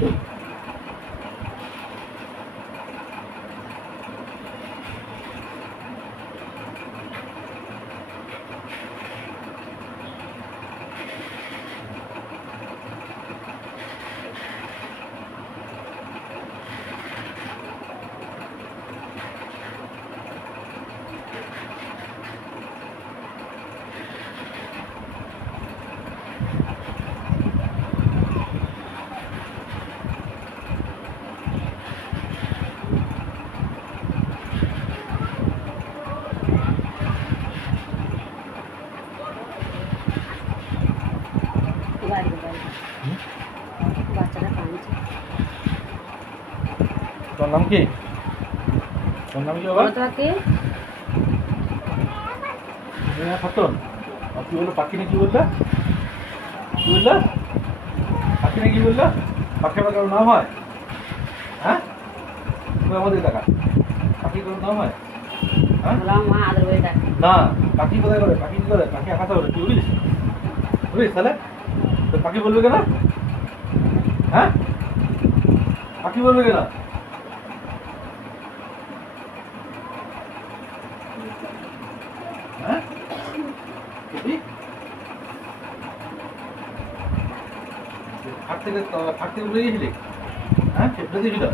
তোর নাম কি? তোর নাম কি বাবা? খাতুন। কি বললো পাখি না কি বললো? কি বললো? পাখি না কি বললো? পাখি আবার কারোর নাম হয়? হ্যাঁ তুমি আমাদের টাকা পাখি কারোর নাম হয়? হ্যাঁ না পাখি কোথায় করে? পাখি কি করে? পাখি আকাশে ওঠে। তুই উড়িস? উড়িস তাহলে? তো পাখি বলবে কেন? হ্যাঁ পাখি বলবে কেন? হ্যাঁ খাট থেকে উঠে গিয়েছিলি? হ্যাঁ ফেলে দিয়েছিল?